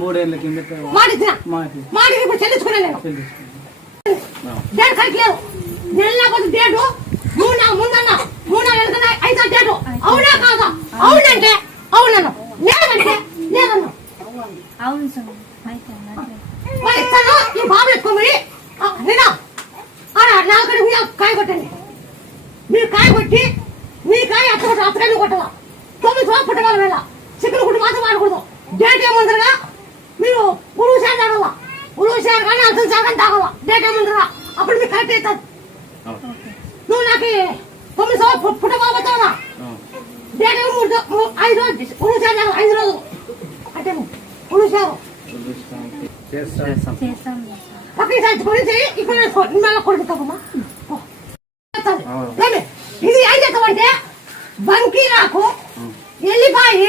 3 ఏళ్ల కిందట మాటి ఇప్పుడు చెల్లించుకున్నాను డేట్ కరెక్ట్ లేదు నెల లేకపోతే డేటు 3 ముందన్నా 3 నెలకన్నా 5 డేటు అవునా కాదా అవునంటే అవునన్నా లేదంటే లేదన్నా అవును సార్ ఇస్తాను ఈ బాబు ఎత్తుకోమని నేనా నాలుగు కాయ కొట్టండి మీరు కాయ కొట్టి మీ కాయ అత్తగొట్టు అత్తకాయ కొట్టదా 9 రోజులు పుట్టవాళ్ళ వేళ చికెన్ గుడ్డు మాత్రం వాడకూడదు డేట్ ఏముందరగా మీరు ఉరువు శాఖ తాగల ఉరువు శాఖ కానీ అర్థం శాఖ తాగల డేట్ ఏముందరగా అప్పుడు మీకు కరెక్ట్ అవుతుంది నువ్వు నాకు 9 రోజులు పుట్టబోతావా డేట్ ఏమో 5 రోజులు ఉరువు శాఖ 5 రోజులు అంటే ఉరువు శాఖ పక్కన చచ్చుకొని చెయ్యి ఇక్కడ మళ్ళీ కొడుకుతావమ్మా ఇది ఏం చేస్తామంటే బంకీ రాకు ఎల్లిపాయి